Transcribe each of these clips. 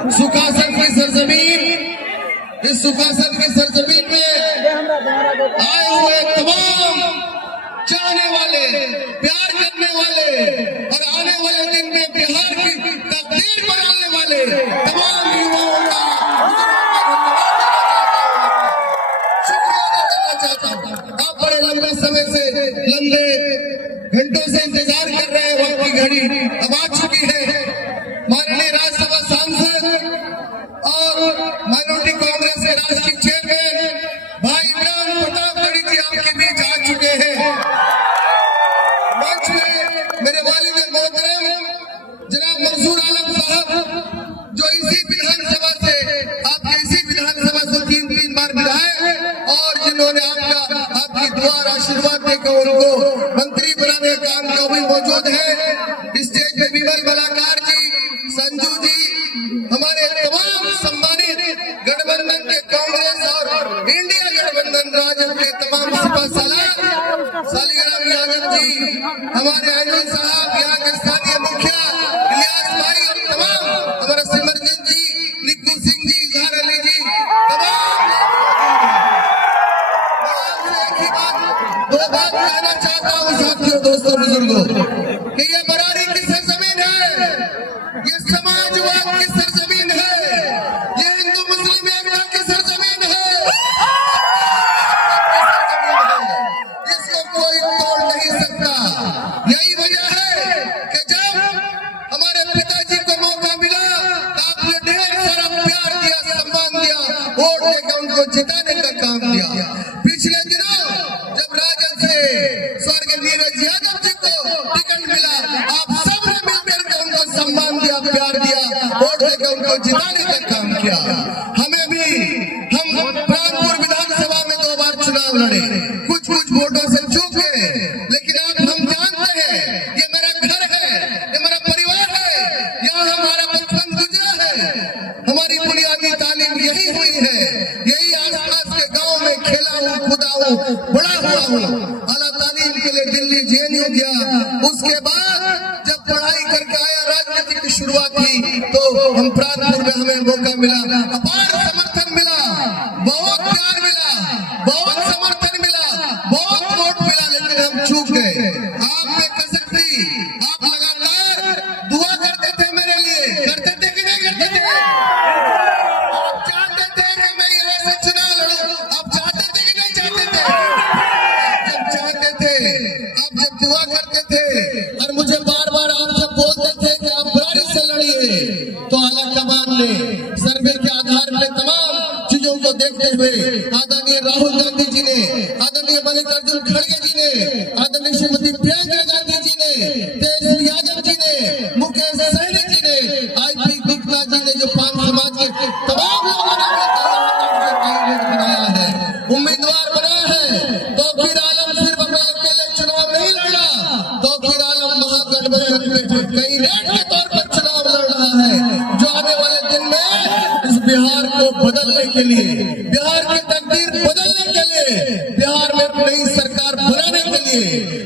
सुखासन की सरजमीन, इस सुखासन की सरजमीन में आए हुए तमाम चाहने वाले, प्यार करने वाले और आने वाले दिन में बिहार की तकदीर बदलने वाले तमाम युवाओं का शुक्रिया अदा करना चाहता हूँ। आप बड़े लंबे समय से, लंबे घंटों से इंतजार कर रहे हैं, वक्त की घड़ी अब आ चुकी है। माननीय राज्यसभा सांसद और माइनॉरिटी कांग्रेस के राष्ट्रीय चेयरमैन भाई इमरान प्रतापगढ़ी जी आपके बीच आ चुके हैं। मंच में मेरे वालिद मोहतरम जनाब मंसूर आलम साहब, जो इसी विधानसभा से, आपके इसी विधानसभा से 3 बार विधायक और जिन्होंने आपकी दुआ और आशीर्वाद देकर उनको मंत्री बनाने का काम किया, भी मौजूद है। स्टेज पे विमल बलाकार जी, संजू जी, हमारे तमाम सम्मानित गठबंधन के कांग्रेस और इंडिया गठबंधन राजद के तमाम सिपा सालार, सालीग्राम यादव जी, हमारे आनंद साहब, यहाँ के स्थानीय मुखिया इलियास भाई और तमाम हमारा सिमरजीत जी, निक्कू सिंह जी, इजहार अली जी, तमाम एक ही बात, 2 बात कहना चाहता हूँ साथियों, दोस्तों, बुजुर्गों, कि ये बरारी की सरजमीन है, ये समाजवाद की सरजमीन है, ये हिंदू मुस्लिम एकता की सरजमीन है, इसको कोई तोड़ नहीं सकता। यही वजह है कि जब हमारे पिताजी को मौका मिला, आपने ढेर सारा प्यार दिया, सम्मान दिया, वोट देकर उनको जिताने का काम किया। पिछले दिनों जब राजद से स्वर्गीय नीरज यादव जी को टिकट मिला, आप सबने मिलकर के उनको सम्मान दिया, प्यार दिया, वोट देकर उनको जिताने का काम किया। हमें भी, हम प्राणपुर विधानसभा में 2 बार चुनाव लड़े, कुछ वोटों से चूक गए, लेकिन अब हम जानते हैं ये मेरा घर है, ये मेरा परिवार है, यहाँ हमारा बचपन गुजरा है, हमारी बुनियादी तालीम यही हुई है, यही आसपास के गांव में खेला हूँ, कूदा हूँ, बड़ा हुआ हूँ। आला तालीम के लिए दिल्ली जेएनयू गया, उसके बाद जब पढ़ाई करके आया, राजनीति की शुरुआत की, तो हम प्राणपुर में हमें मौका मिला, अपार समर्थन मिला, बहुत प्यार मिला, बहुत समर्थन मिला, बहुत वोट मिला, लेकिन हम चूक गए। आप में कसक थी, आप लगातार दुआ करते थे मेरे लिए, करते थे कि नहीं करते थे? आप चाहते थे कि मैं यहाँ से चुनाव लड़ूं, आप चाहते थे कि नहीं चाहते थे? जब चाहते थे, आप जब दुआ करते थे और मुझे बार बार आप जब बोलते थे कि आप बरारी से लड़िए, तो आला कमान ने सर्वे के आधार पर तमाम चीजों को देखते हुए आदरणीय राहुल गांधी जी ने, आदरणीय मल्लिकार्जुन खड़गे जी ने, आदरणीय श्रीमती प्रियंका गांधी जी ने, तेजस्वी यादव जी ने, मुकेश सहनी जी ने, आईपी गुप्ता जी ने, जो 5 समाज के तमाम लोगों ने मिलकर बनाया है, उम्मीदवार बनाया है। तौकीर आलम सिर्फ अपने अकेले चुनाव नहीं लड़ा, तौकीर आलम महागठबंधन में कई रेट के तौर पर चुनाव लड़ रहा है, जो आने वाले दिन में इस बिहार को बदलने के लिए, बिहार की तकदीर बदलने के लिए, बिहार में नई सरकार बनाने के लिए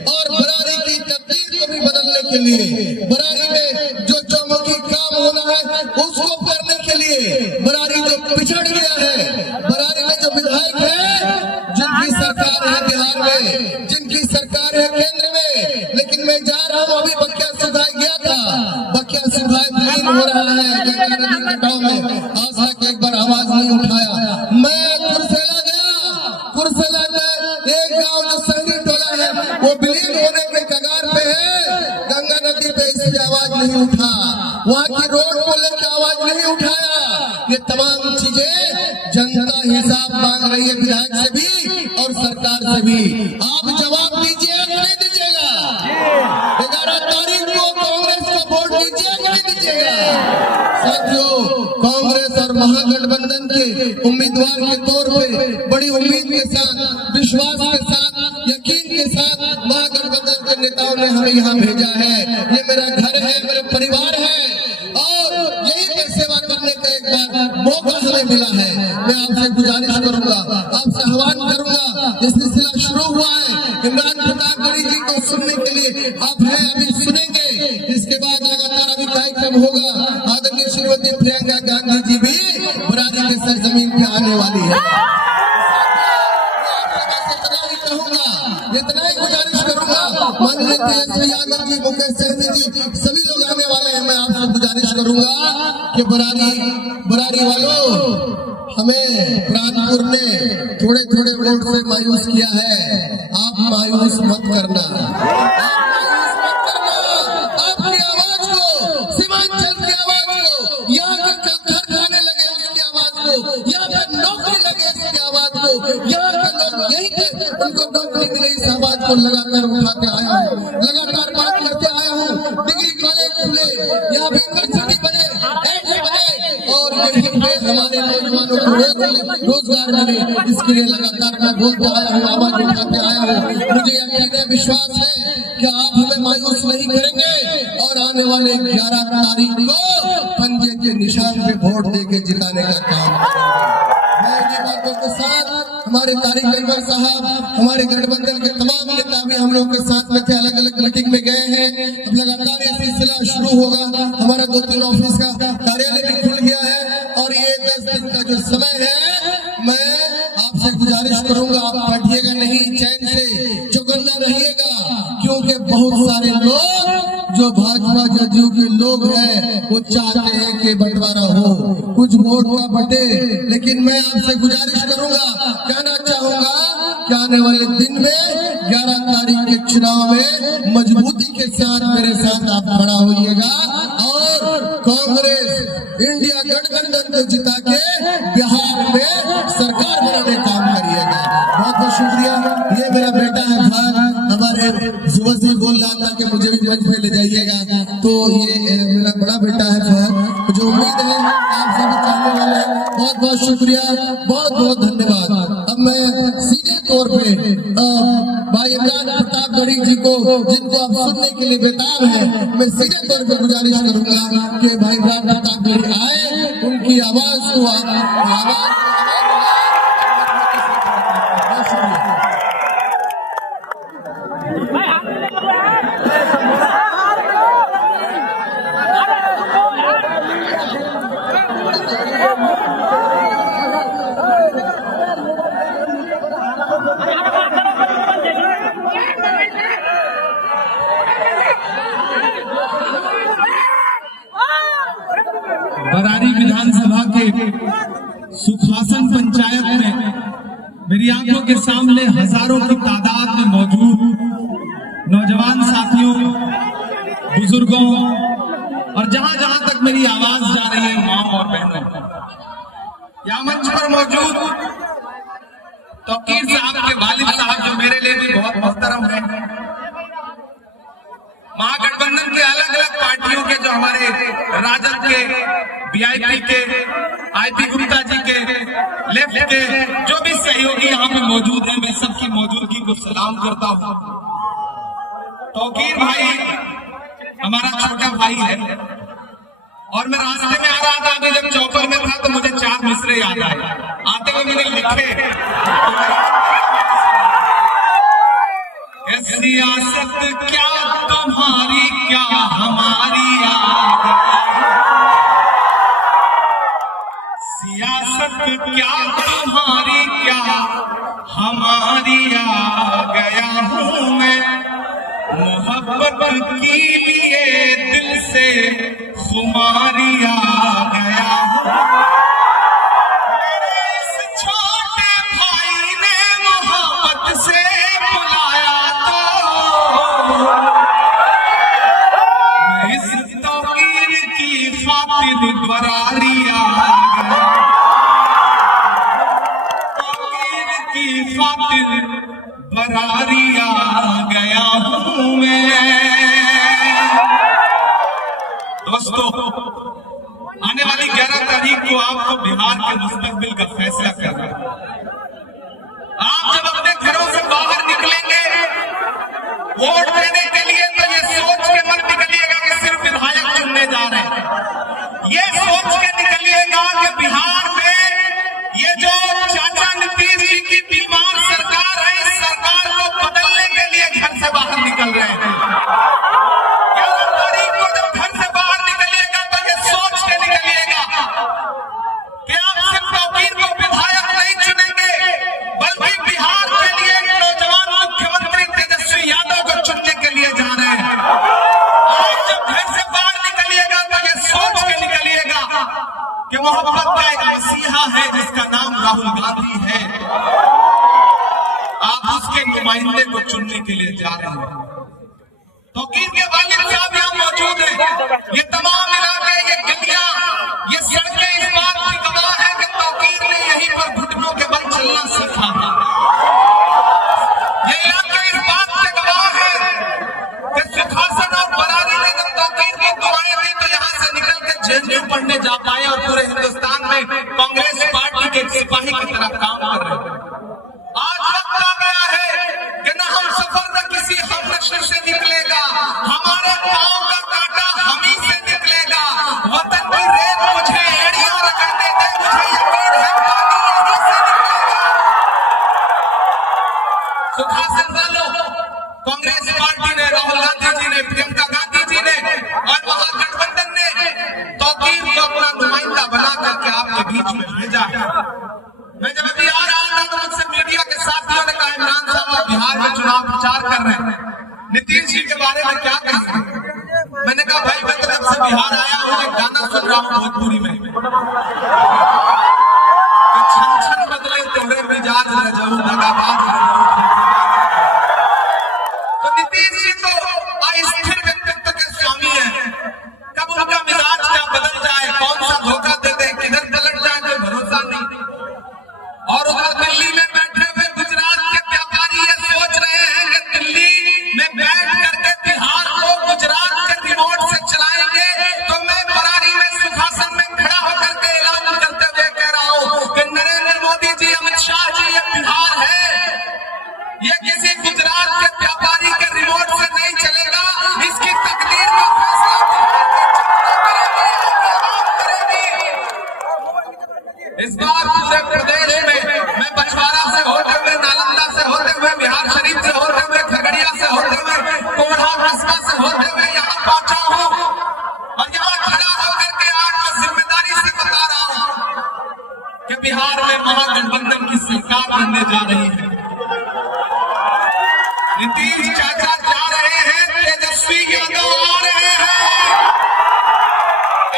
और बरारी की तकदीर को भी बदलने के लिए, बरारी में जो चौमुखी काम होना है उसको करने के लिए, बरारी जो पिछड़ गया है, बरारी में जो विधायक है, जिनकी सरकार है बिहार में, जिनकी सरकार है केंद्र में, लेकिन मैं जा रहा हूँ, अभी बकिया सुधार गया था, बकिया सुधार नहीं हो रहा है गंगा नदी कटाव में, आज तक एक बार आवाज नहीं उठाया। मैं कुर्सेला गया, कुर्सेला में एक गांव जो शहरी टोला है, वो विलीन होने के कगार पे है, गंगा नदी पे इसकी आवाज नहीं उठा, वहाँ की रोड को लेकर आवाज नहीं उठाया। ये तमाम चीजें जनता हिसाब मांग रही है, विधायक से भी और सरकार से भी। आप जवाब दीजिएगा कि नहीं दीजिएगा? 11 तारीख को कांग्रेस को वोट दीजिएगा कि नहीं दीजिएगा? साथियों, कांग्रेस और महागठबंधन के उम्मीदवार के तौर पे बड़ी उम्मीद के साथ, विश्वास के साथ, यकीन के साथ महागठबंधन के नेताओं ने हमें यहाँ भेजा है। ये मेरा घर है, मेरे परिवार है और यही पे सेवा करने का एक बार मौका हमें मिला है। मैं आपसे गुजारिश करूंगा, आपसे आह्वान करूंगा, ये सिलसिला शुरू हुआ है इमरान प्रतापगढ़ी जी को सुनने के लिए, आप हैं, अभी सुनेंगे, इसके बाद लगातार अभी कार्यक्रम होगा। आदरणीय श्रीमती श्रीमती प्रियंका गांधी जी भी बरारी के सरजमीन पे आने वाली है। इतना ही गुजारिश करूंगा, माननीय तेजस्वी यादव जी, मुकेश सहनी जी, सभी लोग आने वाले हैं। मैं आपसे गुजारिश करूंगा कि बरारी वालों, हमें प्राणपुर ने थोड़े थोड़े वोट से मायूस किया है। आप मायूस मत करना, आपकी आवाज को, सीमांचल की आवाज को, यहाँ के घर खाने लगे उसकी आवाज को, यहाँ पे नौकरी लगे इसकी आवाज को, यहाँ के लोग यही थे उनको नौकरी मिले, इस आवाज को लगातार उठाते आया हूँ, लगातार बात करते आया हूँ। डिग्री कॉलेज खुले, यहाँ पे यूनिवर्सिटी बने, और यही पे हमारे नौजवानों को रोजगार मिले, इसके लिए लगातार मैं बोलते आया हूँ, आवाज उठाते आया हूँ। मुझे यकीन है, विश्वास है कि आप हमें मायूस नहीं करेंगे और आने वाले 11 तारीख को पंजे के निशान पे वोट देके जिताने का काम मैं इन्हीं बातों के साथ, हमारे तारिक अनवर साहब, हमारे गठबंधन के तमाम नेता भी हम लोग के साथ में थे, अलग अलग मीटिंग में गए हैं। अब लगातार ये सिलसिला शुरू होगा। हमारा 2-3 ऑफिस का कार्यालय भी खुल गया है और ये 10 दिन का जो समय है, मैं आपसे गुजारिश करूंगा, आप बैठिएगा नहीं, चैन से चौकन्ना रहिएगा, क्योंकि बहुत सारे लोग जो भाजपा जदयू के लोग हैं वो चाहते हैं कि बंटवारा हो, कुछ वोट का बटे। लेकिन मैं आपसे गुजारिश करूंगा, कहना चाहूंगा कि आने वाले दिन में 11 तारीख के चुनाव में मजबूती के साथ मेरे साथ आप खड़ा होइएगा और कांग्रेस इंडिया गठबंधन को जिता के बिहार में सरकार बनाने काम करिएगा। बहुत बहुत शुक्रिया। ये मेरा बेटा है भाई, हमारे सुबह से बोल रहा था कि मुझे भी मंच पे ले जाइएगा, तो ये मेरा बड़ा बेटा है फहद, जो उम्मीद है आप सभी चाहने वाले हैं। बहुत बहुत शुक्रिया, बहुत बहुत धन्यवाद। अब मैं सीधे तौर पे भाई इमरान प्रतापगढ़ी जी को, जिनको आप सुनने के लिए बेताब हैं, मैं सीधे तौर पे गुजारिश करूंगा कि भाई इमरान प्रतापगढ़ी आए, उनकी आवाज को बरारी विधानसभा के सुखासन पंचायत में मेरी आंखों के सामने हजारों की तादाद में मौजूद नौजवान साथियों, बुजुर्गों और जहां जहां तक मेरी आवाज जा रही है मां और बहनों, यहाँ मंच पर मौजूद तौकीर साहब के वालिद साहब, जो मेरे लिए भी बहुत मोहतरम है, महागठबंधन के अलग अलग पार्टियों के, जो हमारे राजद के, वीआईपी के, आईपी गुप्ता जी के, लेफ्ट के जो भी सहयोगी यहाँ पे मौजूद हैं, मैं सबकी मौजूदगी को सलाम करता हूँ। तौकीर भाई हमारा छोटा भाई है और मैं रास्ते में आ रहा था, अभी जब चौपर में था तो मुझे 4 मिसरे याद आए, आते हुए मैंने लिखे, सियासत क्या तुम्हारी क्या हमारी सियासत क्या तुम्हारी क्या हमारी आ गया हूँ मैं, मोहब्बत के लिए दिल से खुमारी आ गया हूँ। मेरे इस छोटे भाई ने मोहब्बत से बुलाया तो मैं इस तौकीर की खातिर बरारी आ गया, तौकीर की खातिर बरारी आ गया हूँ मैं। दोस्तों, आने वाली 11 तारीख को आपको बिहार के मुस्तकबिल का फैसला करना है। आप जब अपने घरों से बाहर निकलेंगे वोट देने के लिए, तो ये सोच के मत निकलिएगा कि सिर्फ विधायक चुनने जा रहे हैं, ये सोच के निकलिएगा कि बिहार में ये जो चाचा नीतीश जी की बीमार सरकार है, इस सरकार को बदलने के लिए घर से बाहर निकल रहे हैं। 11 तारीख को जब घर से बाहर निकलिएगा तो ये सोच के निकलिएगा कि मोहब्बत का एक मसीहा है जिसका नाम राहुल गांधी है। आप उसके नुमाइंदे को चुनने के लिए जा रहे हैं। तौकीर के वालिद साहब यहाँ मौजूद हैं। ये तमाम इलाके, ये गलियां, ये सड़कें इस बात की गवाह है कि तौकीर ने यहीं पर घुटनों के बल चलना सीखा है। ये इलाके इस बात के गवाह है कि सुखासन और बरारी ने जब तौकीर को दुआएं दी तो यहाँ से निकल के जेएनयू पढ़ने जा पाए और पूरे हिंदुस्तान में कांग्रेस पार्टी के सिपाही की तरह काम कर रहे हैं। आज वक्त आ गया है कि न हम सफर न किसी हमनशर से निकलेगा, हमारे पांव का कांटा हम ही से निकलेगा। वतन की रेत मुझे एड़ियां रगड़ने दे, मुझे यकीन है पानी यहीं से निकलेगा। सुखासन वालों, कांग्रेस पार्टी ने, राहुल गांधी जी ने, प्रियंका गांधी जी ने और महागठबंधन ने तौकीर को अपना नुमाइंदा बना करके आपके बीच में भेजा है। मैं जब अभी आ रहा था तो मुझसे मीडिया के साथियों ने कहा, इमरान साहब बिहार में चुनाव प्रचार कर रहे हैं, नीतीश जी के बारे में क्या कहेंगे? मैंने कहा भाई मैं तो जब से बिहार आया हूँ एक गाना सुन रहा हूँ भोजपुरी में, छन छन बदले तोरे मिजाज न जाऊं दगाबाज न जाऊं। तो नीतीश जी तो अस्थिर व्यक्तित्व के स्वामी हैं। कब उनका मिजाज क्या बदल जाए, कौन सा धोखा दे दे, किधर पलट जाए, कोई भरोसा नहीं। और उधर दिल्ली में बैठे हुए गुजरात के व्यापारी ये सोच रहे हैं कि दिल्ली में बैठ करके बिहार को गुजरात के रिमोट से चलाएंगे। तो मैं बरारी में सुखासन में खड़ा होकर के ऐलान करते हुए कह रहा हूँ कि नरेंद्र मोदी जी, अमित शाह जी, ये बिहार है, ये किसी गुजरात के व्यापारी के रिमोट से नहीं चलेगा। इसकी तकदीर का फैसला इस बार पूरे प्रदेश में मैं बछवाड़ा से होते हुए, नालंदा से होते हुए, बिहार शरीफ से होते हुए, खगड़िया से होते हुए, कोढ़ा कस्बा से होते हुए यहाँ पहुंचा हूँ और यहाँ खड़ा होकर के आज मैं जिम्मेदारी से बता रहा हूँ कि बिहार में महागठबंधन की सरकार बनने जा रही है। नीतीश चाचा जा रहे हैं, तेजस्वी यादव आ रहे हैं,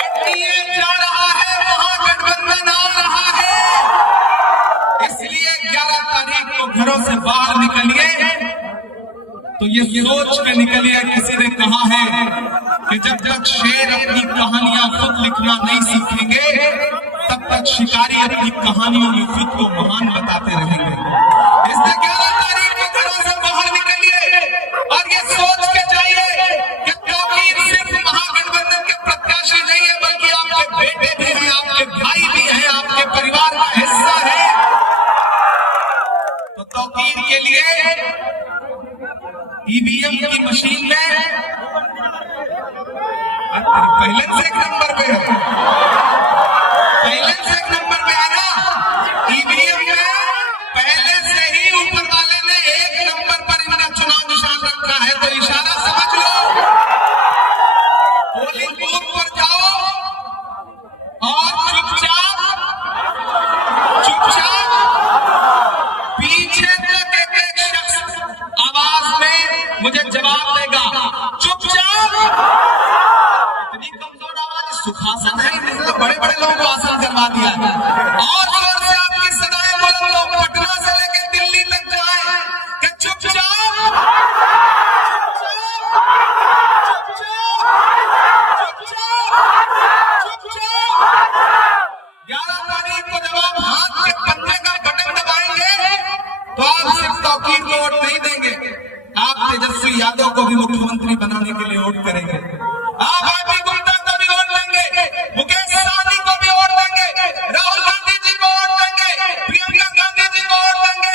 एनडीए जा रहा है, महागठबंधन आ रहा है। इसलिए 11 तारीख को घरों से बाहर निकलिए तो ये सोच के निकलिए, किसी ने कहा है कि जब तक शेर अपनी कहानियां खुद लिखना नहीं सीखेंगे तब तक शिकारी अपनी कहानियों में खुद को महान बताते रहेंगे। इसलिए 11 तारीख को घरों से बाहर निकलिए और ये सोच के जाइए कि तौकीर सिर्फ महागठबंधन के प्रत्याशी नहीं है, बल्कि आपके बेटे भी हैं, आपके भाई भी हैं, आपके परिवार का हिस्सा है। तो तौकीर के लिए ईवीएम की मशीन में पहले से एक नंबर पे है, पहले से एक नंबर पे है ना। ईवीएम में पहले से ही ऊपर वाले ने एक नंबर पर इनका चुनाव निशान रखा है। तो इशारा समझ लो, पोलिंग बूथ पर जाओ और चुपचाप पीछे तक एक शख्स आवाज में मुझे जवाब देगा, चुपचाप। इतनी कमजोर आवाज सुखासन है, इसने तो बड़े बड़े लोगों को आसन करवा दिया है। और जोर से आपकी सदाएं बुलंद लो, पटना से लेकर दिल्ली तक जाए कि चुपचाप 11 तारीख को जब आप हाथ के पन्ने का बटन दबाएंगे तो आप सिर्फ तौकीर को वोट नहीं देंगे, आप तेजस्वी यादव को भी मुख्यमंत्री बनाने के लिए वोट करेंगे। आप आरपी गुप्ता को भी वोट देंगे, मुकेश सहनी को भी वोट देंगे, राहुल गांधी जी को वोट देंगे, प्रियंका गांधी जी को वोट देंगे।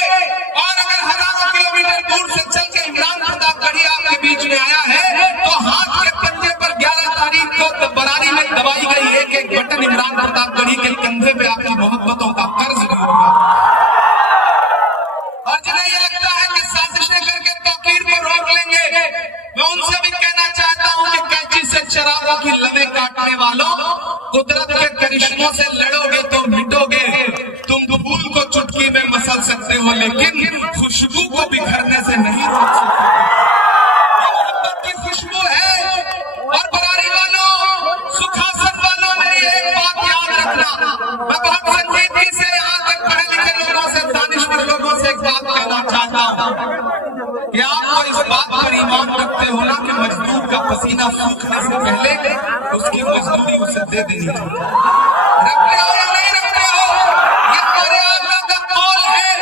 और अगर हजारों किलोमीटर दूर से चल के इमरान प्रताप गढ़ी आपके बीच में आया है तो हाथ के पंजे पर 11 तारीख को बरारी में दबाई गई एक एक बटन इमरान प्रताप गढ़ी के कंधे पे आपकी मोहब्बतों का कर्ज नहीं होगा। और जिन्हें ये लगता है कि साजिशें करके तौकीर को रोक लेंगे, मैं उनसे भी कहना चाहता हूं कि कैंची से चरागों की लवे काटने वालों, कुदरत के करिश्मों से लड़ोगे तो मिटोगे। तुम फूल को चुटकी में मसल सकते हो लेकिन खुशबू को बिखरने से नहीं रोक सकते। ये मोहब्बत की खुशबू है। और बरारी वालों, सुखासन वालों, मेरी एक बात याद रखना, पसीना सूखने से पहले उसकी मजदूरी उसे दे देनी चाहिए। रखते हो या नहीं रखते हो? ये हमारे आका का कौल है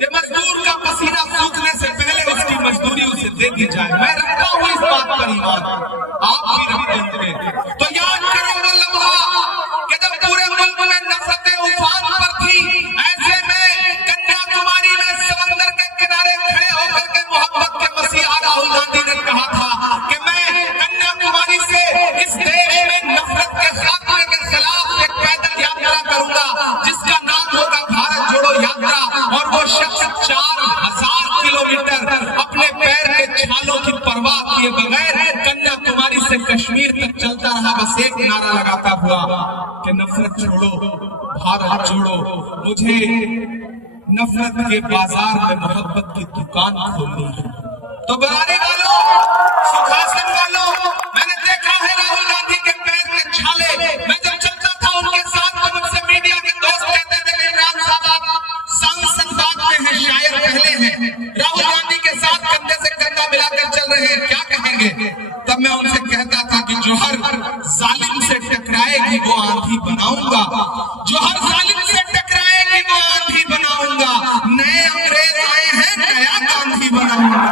कि मजदूर का पसीना सूखने से पहले उसकी मजदूरी उसे दे दी जाए। मैं रखता हूँ इस बात पर ईमान, आप भी रखते होंगे। तो याद करो वो लम्हा कि जब पूरे मुल्क में नफरतें उफान पर थी, ऐसे में कन्याकुमारी में समंदर के किनारे खड़े होकर के मोहब्बत के मसीहा राहुल गांधी ने कहा था कि मैं कन्याकुमारी से इस देश में नफरत के खात्मे के खिलाफ एक पैदल यात्रा करूंगा जिसका नाम होगा भारत जोड़ो यात्रा। और वो शख्स 4000 किलोमीटर अपने पैर के छालों की परवाह किए बगैर कन्याकुमारी से कश्मीर तक चलता रहा, बस एक नारा लगाता हुआ कि नफरत छोड़ो भारत जोड़ो। मुझे नफरत के बाजार में मोहब्बत की दुकान खोलनी है। तो बरारी वालों, सुखासन वालों, मैंने देखा है राहुल गांधी के पैर के छाले। मैं जब चलता था उनके साथ तो मुझसे मीडिया के दोस्त कहते थे इमरान साहब आप संसद में हैं, शायद पहले हैं, राहुल गांधी के साथ कंधे से कंधा मिलाकर चल रहे हैं, क्या कहेंगे? तब मैं उनसे कहता था कि जो हर जालिम से टकराएगी वो आंधी बनाऊंगा, जो हर जालिम से टकराएगी वो आंधी बनाऊंगा। नए अंग्रेज आए हैं, नया गांधी बनाऊंगा।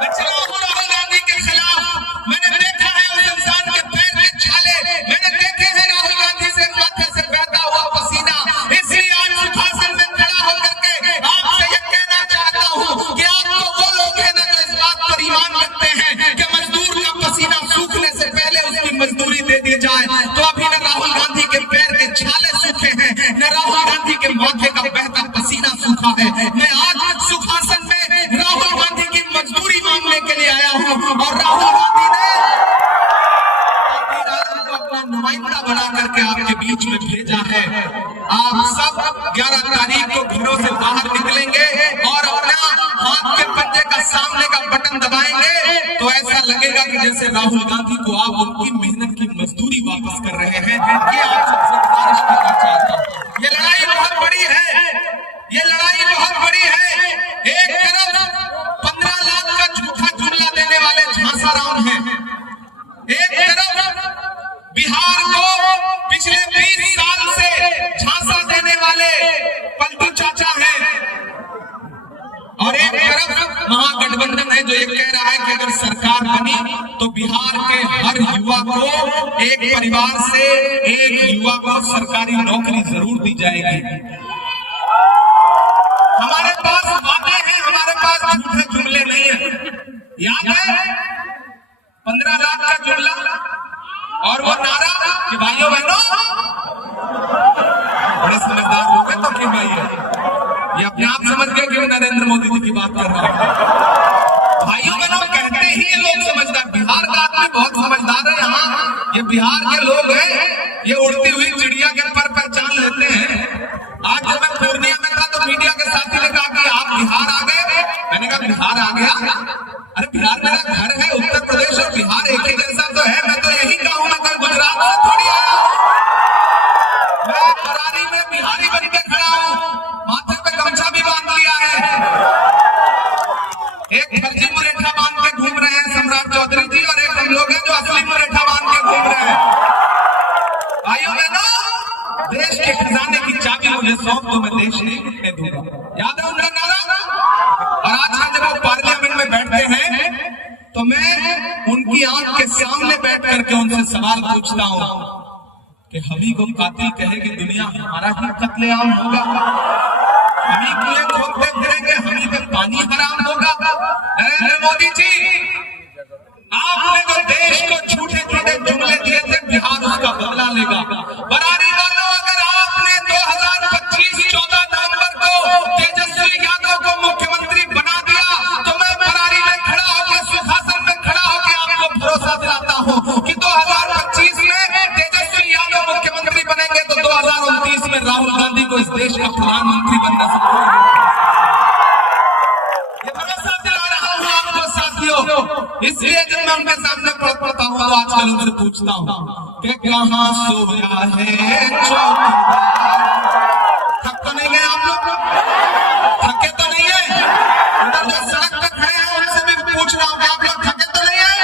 मैं चला हूं राहुल गांधी के खिलाफ। मैंने देखा है उस इंसान के पैर के छाले, मैंने देखे हैं राहुल गांधी से माथे से बहता हुआ पसीना। इसलिए आज सुखासन में खड़ा होकर के आपसे ये कहना चाहता हूं कि आप तो वो लोग हैं ना जो इस बात पर ईमान रखते हैं कि मजदूर का पसीना सूखने से पहले उसकी मजदूरी दे दी जाए। तो अभी न राहुल गांधी के पैर के छाले सूखे हैं, न राहुल गांधी के माथे का बहता पसीना सूखा है। मैं आज सुखासन में राहुल गांधी की मजदूरी मांगने के लिए आया हूं और राहुल गांधी ने अपना नुमाइंदा बना करके आपके बीच में भेजा है। आप सब 11 तारीख को घरों से बाहर निकलेंगे और अपना हाथ के पंजे का सामने का बटन दबाएंगे तो ऐसा लगेगा कि जैसे राहुल गांधी को आप उनकी मेहनत की मजदूरी वापस कर रहे हैं। ये आप सबसे गुजारिश करना चाहता हूं। ये लड़ाई बहुत बड़ी है, ये लड़ाई बहुत बड़ी है। एक तरफ 15 लाख का झूठा जुमला देने वाले झांसा राम हैं, एक तरफ बिहार को पिछले 20 साल से झांसा देने वाले पलटू चाचा हैं, और एक तरफ महागठबंधन है जो ये कह रहा है कि अगर सरकार बनी तो बिहार के हर युवा को, एक परिवार से एक युवा को सरकारी नौकरी जरूर दी जाएगी। हमारे पास बातें हैं, हमारे पास झूठे जुमले नहीं है। याद है 15 लाख का जुमला और वो नारा कि भाइयों बहनों, बड़े समझदार लोग हैं तो क्यों भाई है, ये अपने आप समझ गए कि नरेंद्र मोदी जी की बात कर रहा है। भाइयों बहनों कहते ही ये लोग समझदार, बिहार का आदमी बहुत समझदार है। यहाँ ये बिहार के लोग हैं, ये उड़ती हुई चिड़िया के पर पहचान लेते हैं। आज जब मैं पूर्णिया में था तो मीडिया के साथी ने कहा कि आप बिहार आ गए। मैंने कहा बिहार आ गया? अरे बिहार मेरा घर है, उत्तर प्रदेश और बिहार एक ही जैसा तो है। मैं तो यही कहूँ, मैं कल गुजरात से थोड़ी आया हूँ। मैं बरारी में बिहारी बन के खड़ा हूँ, माथे पे गमछा भी बांध लिया है। एक फर्जी मुरेठा बांध के घूम रहे हैं सम्राट चौधरी जी, और एक हम लोग हैं जो असली मुरेठा बांध के घूम रहे हैं। भाइयों बहनों, देश के खजाने की चाबी मुझे सौंप दो, मैं देश नहीं बिकने दूंगा। याद है उनका नारा? और आजकल जब वो पार्लियामेंट में बैठते हैं तो मैं उनकी आंख के सामने बैठ करके उनसे सवाल पूछता हूं कि हमी को कातिल कहेगी दुनिया, हमारा ही कत्लेआम होगा? हमी कुएं खोदते फिरेंगे, हमी पे पानी हराम होगा? नरेंद्र मोदी जी, आपने जो देश को झूठे झूठे जुमले दिए थे, बिहार उसका बदला लेगा। बरारी वालों, अगर आपने 2025 14 नवंबर को तेजस्वी यादव को मुख्यमंत्री बना दिया तो मैं बरारी में खड़ा होकर, सुखासन में खड़ा होकर आपको भरोसा दिलाता हूं कि 2025 में तेजस्वी यादव मुख्यमंत्री बनेंगे तो 2029 में राहुल गांधी को इस देश का प्रधानमंत्री बनना सकता है। ये भरोसा दिला रहा हूं आपको साथियों। इसलिए जब मैं उनके सामने पढ़ता हूं तो आजकल उनसे पूछता हूं कि कहां सोया है चौकीदार। थक तो नहीं गए आप लोग? थके तो नहीं है? उधर जो सड़क पे खड़े हैं उनसे भी पूछ रहा हूं कि आप लोग थके तो नहीं है?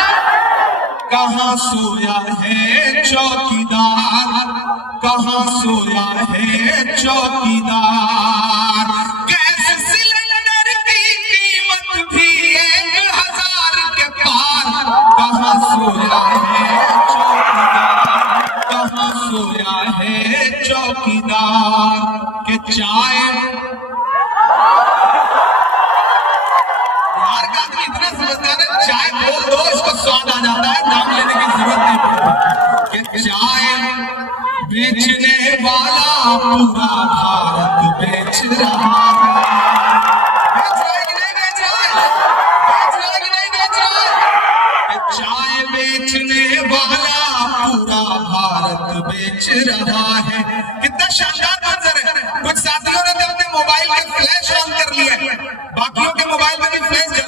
सोया है चौकीदार, कहाँ सोया है चौकीदार। गैस सिलेंडर की कीमत भी 1000 के पार, कहाँ सोया है चौकीदार, कहाँ सोया है चौकीदार। के चाय इतना समझदार है, चाय बोल दो इसको स्वाद आ जाता है, नाम लेने की जरूरत नहीं पड़ती। कि चाय बेचने वाला पूरा भारत बेच रहा है। बेच रहा है कि नहीं बेच रहा है? बेच रहा है कि नहीं बेच रहा है? कि चाय बेचने वाला पूरा भारत बेच रहा है। कितना शानदार मंजर है। कुछ साथियों ने तो अपने मोबाइल में फ्लैश ऑन कर लिया है, बाकियों के मोबाइल में भी फ्लैश